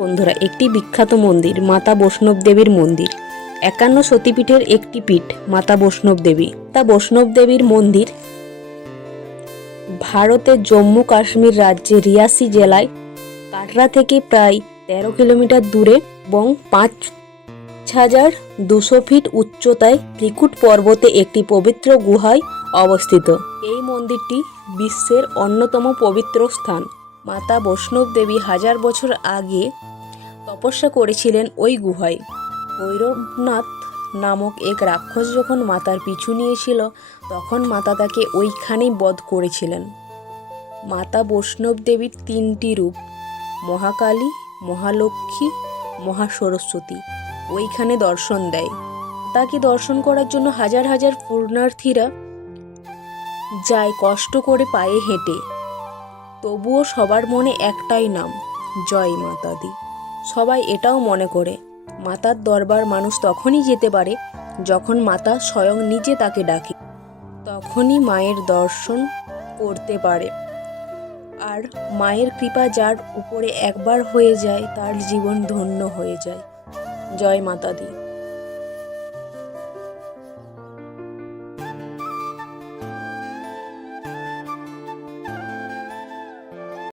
বন্ধুরা, একটি বিখ্যাত মন্দির মাতা বৈষ্ণব দেবীর মন্দির। 51 সতীপীঠের একটি পীঠ মাতা বৈষ্ণব দেবী। তা বৈষ্ণব দেবীর মন্দির ভারতের জম্মু কাশ্মীর রাজ্যের রিয়াসি জেলায় কাটরা থেকে প্রায় 13 কিলোমিটার দূরে এবং 5,200 ফিট উচ্চতায় ত্রিকুট পর্বতে একটি পবিত্র গুহায় অবস্থিত। এই মন্দিরটি বিশ্বের অন্যতম পবিত্র স্থান। মাতা বৈষ্ণব দেবী 1000 বছর আগে তপস্যা করেছিলেন ওই গুহায়। ভৈরবনাথ নামক এক রাক্ষস যখন মাতার পিছু নিয়েছিল, তখন মাতা তাকে ওইখানেই বধ করেছিলেন। মাতা বৈষ্ণব দেবীর 3টি রূপ, মহাকালী, মহালক্ষ্মী, মহাসরস্বতী, ওইখানে দর্শন দেয়। তাকে দর্শন করার জন্য হাজার হাজার পুণ্যার্থীরা যায় কষ্ট করে পায়ে হেঁটে। তবুও সবার মনে একটাই নাম, জয় মাতা দি। সবাই এটাও মনে করে মাতার দরবার মানুষ তখনই যেতে পারে যখন মাতা স্বয়ং নিজে তাকে ডাকে, তখনই মায়ের দর্শন করতে পারে। আর মায়ের কৃপা যার উপরে একবার হয়ে যায়, তার জীবন ধন্য হয়ে যায়। জয় মাতা দি।